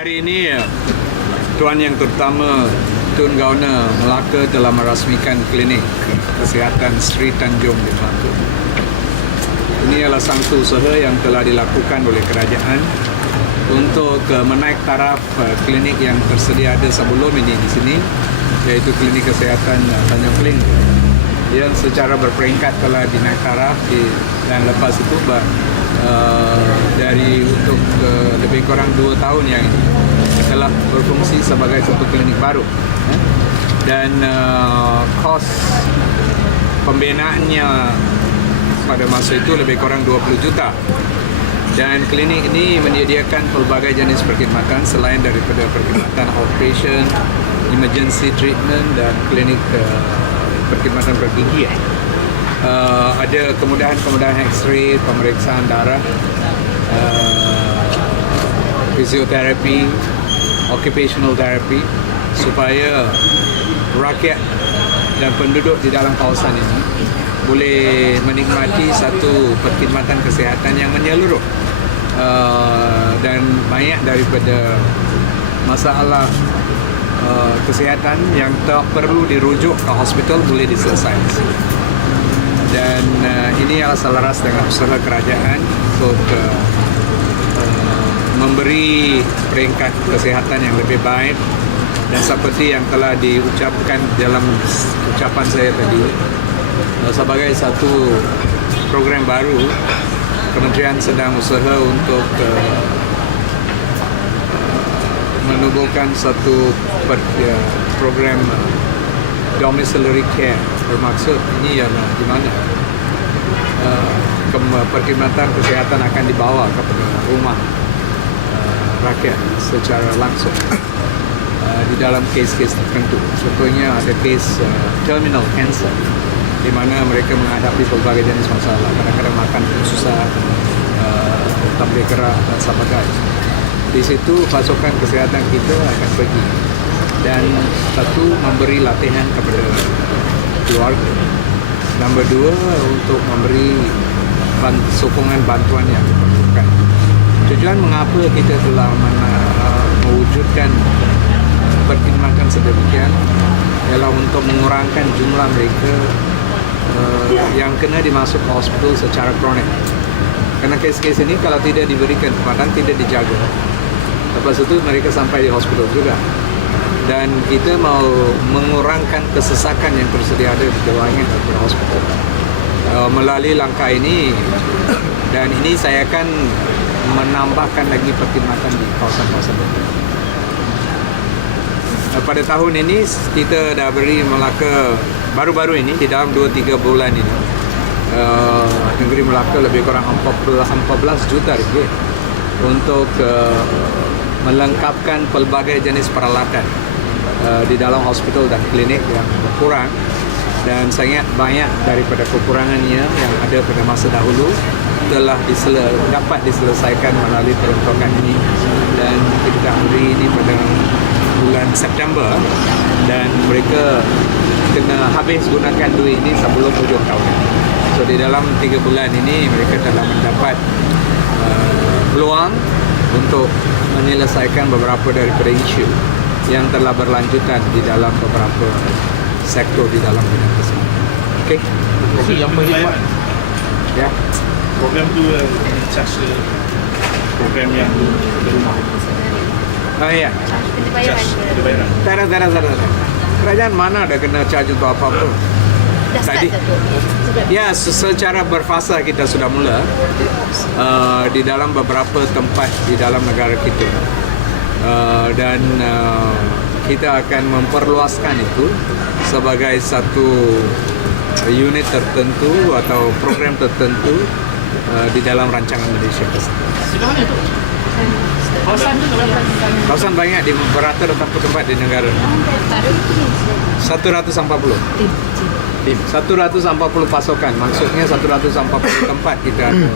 hari ini Tuan Yang Terutama Tun Governor Melaka telah merasmikan klinik kesihatan Sri Tanjung di Melaka. Ini adalah satu usaha yang telah dilakukan oleh kerajaan untuk menaik taraf klinik yang tersedia ada sebelum ini di sini, iaitu klinik kesihatan Tanjung Kling yang secara berperingkat telah dinaik taraf dan lepas itu dari untuk lebih kurang 2 tahun yang telah berfungsi sebagai satu klinik baru, dan kos pembinaannya pada masa itu lebih kurang 20 juta. Dan klinik ini menyediakan pelbagai jenis perkhidmatan selain daripada perkhidmatan outpatient, emergency treatment dan klinik perkhidmatan pergigian. Ada kemudahan-kemudahan X-ray, pemeriksaan darah, fisioterapi, occupational therapy, supaya rakyat dan penduduk di dalam kawasan ini boleh menikmati satu perkhidmatan kesihatan yang menyeluruh, dan banyak daripada masalah kesihatan yang tak perlu dirujuk ke hospital boleh diselesaikan. Dan ini adalah selaras dengan usaha kerajaan untuk memberi peringkat kesihatan yang lebih baik. Dan seperti yang telah diucapkan dalam ucapan saya tadi, sebagai satu program baru, Kementerian sedang usaha untuk menubuhkan satu program domiciliary care. Bermaksud ini ialah di mana perkhidmatan kesihatan akan dibawa kepada rumah rakyat secara langsung di dalam kes-kes tertentu. Contohnya ada kes terminal cancer di mana mereka menghadapi pelbagai jenis masalah, kadang-kadang makan pun susah, tak boleh gerak dan sebagainya. Di situ pasukan kesihatan kita akan pergi dan satu, memberi latihan kepada keluarga. Nombor 2, untuk memberi sokongan bantuan yang diperlukan. Tujuan mengapa kita telah mewujudkan perkhidmatan sedemikian ialah untuk mengurangkan jumlah mereka yang kena dimasuk ke hospital secara kronik. Karena kes-kes ini kalau tidak diberikan tempatan, tidak dijaga, lepas itu mereka sampai di hospital juga. Dan kita mau mengurangkan kesesakan yang tersedia ada di ruangan atau hospital melalui langkah ini. Dan ini saya akan menambahkan lagi perkhidmatan di kawasan-kawasan itu. Pada tahun ini kita dah beri Melaka, baru-baru ini di dalam 2-3 bulan ini, negeri Melaka lebih kurang 14 juta ringgit untuk melengkapkan pelbagai jenis peralatan di dalam hospital dan klinik yang berkurang. Dan sangat banyak daripada kekurangannya yang ada pada masa dahulu telah dapat diselesaikan melalui peruntukan ini. Dan kita beri ini pada bulan September, dan mereka kena habis gunakan duit ini sebelum hujung tahun. So di dalam 3 bulan ini mereka telah mendapat peluang untuk menyelesaikan beberapa daripada isu yang telah berlanjutan di dalam beberapa sektor di dalam bidang kesehatan. Okey. Yang berkhidmat. Ya. Program tu charge program yang di rumah. Ya. Charge bayaran. Tak. Kerajaan mana ada kena charge untuk apa-apa? Tadi. Ya, secara berfasa kita sudah mula di dalam beberapa tempat di dalam negara kita. Dan kita akan memperluaskan itu sebagai satu unit tertentu atau program tertentu di dalam rancangan Malaysia Kesehatan. Kawasan banyak di beratur tempat di negara. 140 tim, 140 pasukan. Maksudnya 140 tempat kita ada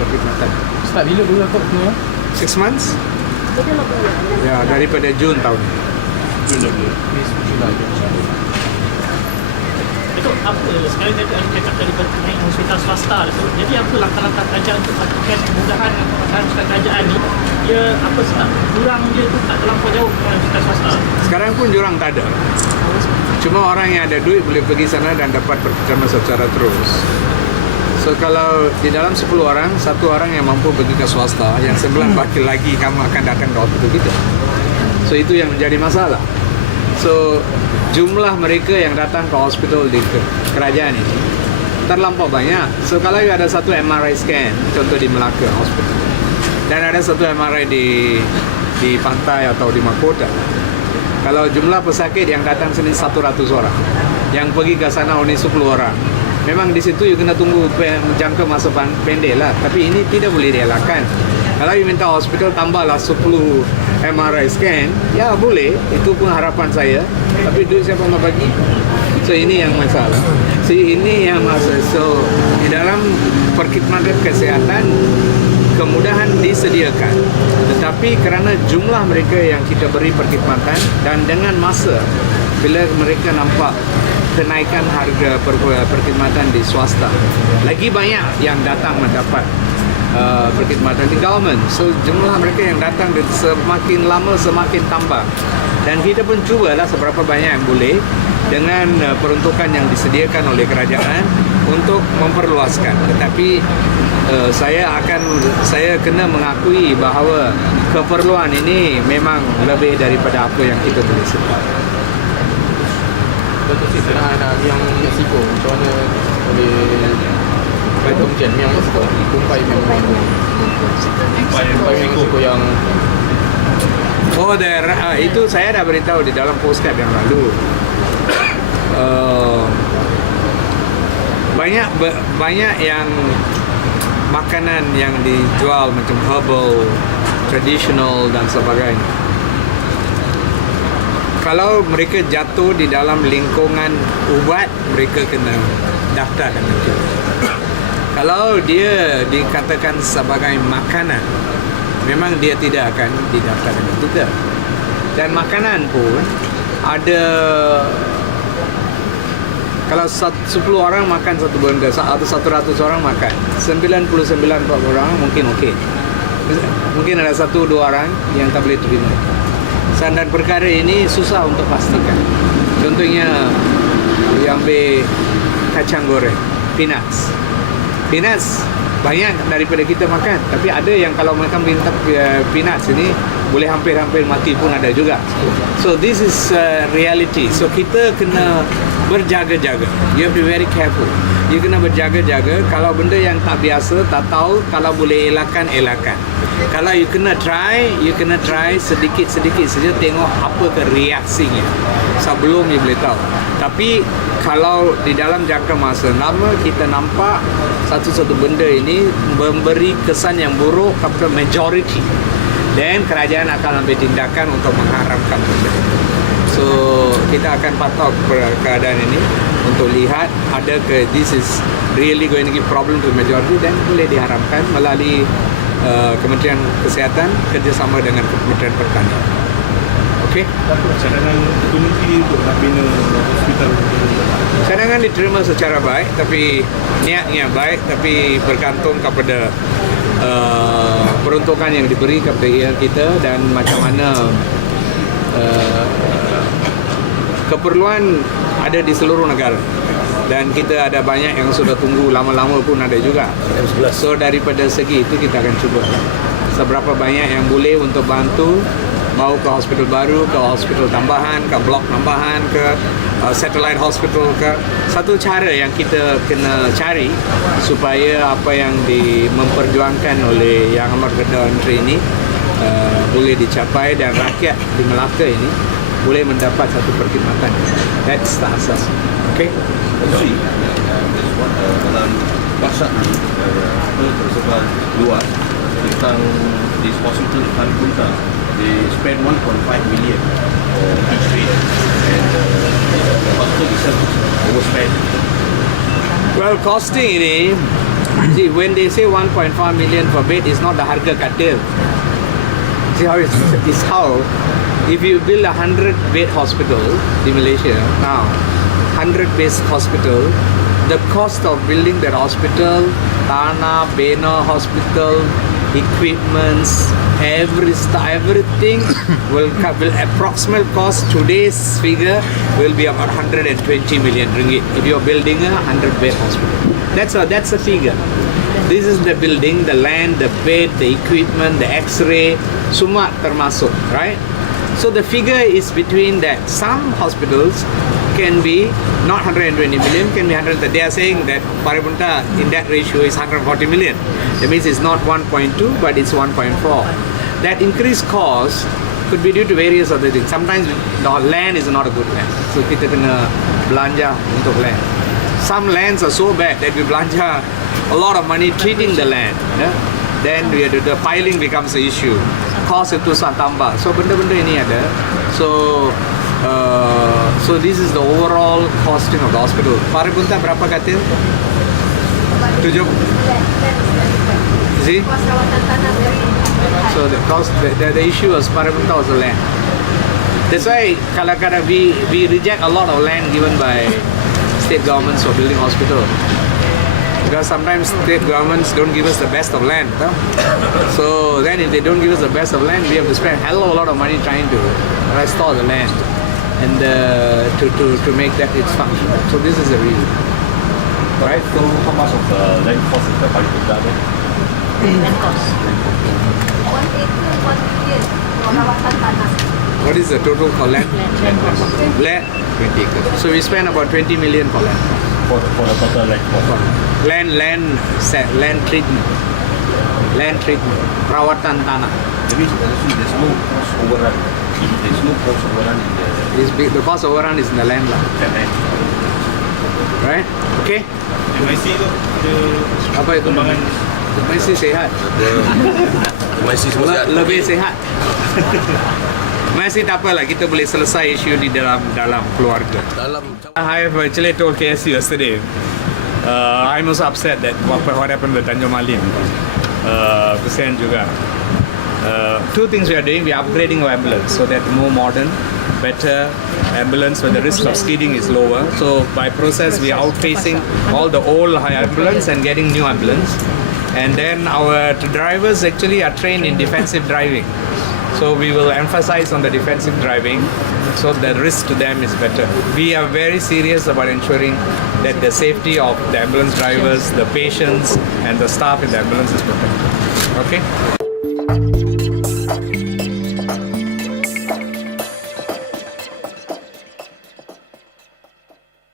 perkhidmatan. Start bila dulu kau keluar? 6 months? Ya, daripada Jun tahun ini. Itu apa sekarang tadi ada cakap daripada mengenai hospital swasta itu. Jadi apa langkah-langkah kerajaan untuk lakukan kemudahan kerajaan ni dia apa jurang dia tu tak terlampau jauh dengan hospital swasta. Sekarang pun jurang tak ada. Cuma orang yang ada duit boleh pergi sana dan dapat perkhidmatan secara terus. So kalau di dalam 10 orang, 1 orang yang mampu pergi ke swasta, yang 9 bakal lagi kamu akan datang ke hospital kita. So itu yang menjadi masalah. So jumlah mereka yang datang ke hospital di kerajaan ini terlampau banyak. So kalau ada satu MRI scan, contoh di Melaka Hospital, dan ada satu MRI di pantai atau di Mahkota, kalau jumlah pesakit yang datang sini 100 orang, yang pergi ke sana only 10 orang, memang di situ you kena tunggu jangka masa pendek lah. Tapi ini tidak boleh dielakkan. Kalau you minta hospital tambahlah 10 MRI scan, ya boleh, itu pun harapan saya. Tapi duit siapa mau bagi? So ini yang masalah. Ini yang masalah. So di dalam perkhidmatan kesehatan kemudahan disediakan, tetapi kerana jumlah mereka yang kita beri perkhidmatan dan dengan masa bila mereka nampak kenaikan harga perkhidmatan di swasta, lagi banyak yang datang mendapat perkhidmatan di government. So jumlah mereka yang datang semakin lama semakin tambah, dan kita pun cubalah seberapa banyak yang boleh dengan peruntukan yang disediakan oleh kerajaan untuk memperluaskan. Tetapi saya kena mengakui bahawa keperluan ini memang lebih daripada apa yang kita boleh sedia. Betul sih, nak yang Mexico macam mana boleh macam yang Mexico, kumpai yang Mexico yang itu saya dah beritahu di dalam postcard yang lalu. Banyak yang makanan yang dijual macam herbal, traditional dan sebagainya. Kalau mereka jatuh di dalam lingkungan ubat, mereka kena daftar dengan kita. Kalau dia dikatakan sebagai makanan, memang dia tidak akan didaftar dengan kita. Dan makanan pun ada, kalau 10 orang makan satu benda atau 100 orang makan, 99 orang mungkin okey. Mungkin ada 1-2 orang yang tak boleh terima. Dan perkara ini susah untuk pastikan. Contohnya yang kacang goreng, peanuts banyak daripada kita makan, tapi ada yang kalau makan peanuts ini boleh hampir-hampir mati pun ada juga. So this is reality. So kita kena berjaga-jaga. You have to be very careful. You kena berjaga-jaga. Kalau benda yang tak biasa, tak tahu, kalau boleh elakkan. Kalau you kena try sedikit-sedikit saja, tengok apa ke reaksinya sebelum you boleh tahu. Tapi kalau di dalam jangka masa lama kita nampak satu-satu benda ini memberi kesan yang buruk kepada majority, dan kerajaan akan ambil tindakan untuk mengharamkan benda. So kita akan pantau keadaan ini untuk lihat ada ke this is really going to give problem to majority, dan boleh diharamkan melalui Kementerian Kesihatan kerjasama dengan Kementerian Pertanian. Okey. cadangan komuniti untuk nak bina hospital. Cadangan diterima secara baik, tapi niatnya baik, tapi bergantung kepada peruntukan yang diberi kepada kita dan macam mana keperluan ada di seluruh negara. Dan kita ada banyak yang sudah tunggu lama-lama pun ada juga. So daripada segi itu kita akan cuba seberapa banyak yang boleh untuk bantu, mau ke hospital baru, ke hospital tambahan, ke blok tambahan, ke satellite hospital, ke satu cara yang kita kena cari supaya apa yang memperjuangkan oleh Yang Amat Perdana Menteri ini boleh dicapai dan rakyat di Melaka ini boleh mendapat satu perkhidmatan. That's the asas. Okay? Dalam WhatsApp tersebar luas tentang this hospital di Kalkunta, they spend 1.5 million for each bed, and the hospital itself overspent. Well, costing ini, see, when they say 1.5 million per bed, is not the harga katil. See how it's how if you build a 100-bed hospital in Malaysia now, 100-bed hospital, the cost of building that hospital, tanah, bena hospital, equipments, everything will approximate cost today's figure will be about 120 million ringgit if you're building a 100-bed hospital. That's a figure. This is the building, the land, the bed, the equipment, the X-ray, semua termasuk, right? So the figure is between that. Some hospitals can be not 120 million, can be 100. They are saying that Paribunta in that ratio is 140 million. That means it's not 1.2, but it's 1.4. That increased cost could be due to various other things. Sometimes the land is not a good land, so kita kena belanja untuk land. Some lands are so bad that we belanja a lot of money treating the land. Yeah? Then the filing becomes an issue. Cost itu tambah. So benda-benda ini ada. So this is the overall costing of the hospital. Paribunta berapa katil? 7. See? So the cost, the issue was Paribunta was the land. That's why kadang-kadang we reject a lot of land given by state governments for building hospital. Because sometimes state governments don't give us the best of land. Huh? So then if they don't give us the best of land, we have to spend a hell of a lot of money trying to restore the land and to make that its function. So this is the reason. Right? So how much of the land cost is the Paribunta then? Land cost. 1 acre, 1 million. Perawatan tanah. What is the total for land? Land? 20 acres. So we spend about 20 million for land. For the total land cost? Land treatment. Land treatment. Perawatan tanah. That means there's no cost overrun. There's no cost overrun in The cost overrun is in the land. the land. Right? Okay? MIC tu ada Apa itu? Masih sehat. Masih semua sihat. Lebih sehat. Masih tak apalah, kita boleh selesai isu di dalam keluarga. I have actually told KSU yesterday. I'm also upset that what happened with Tanjung Malim. Kesian juga. Two things we are doing. We are upgrading our ambulance so that more modern, better ambulance where the risk of skidding is lower. So by process, we are outphasing all the old high ambulance and getting new ambulance. And then our drivers actually are trained in defensive driving. So we will emphasize on the defensive driving so the risk to them is better. We are very serious about ensuring that the safety of the ambulance drivers, the patients and the staff in the ambulance is protected. Okay?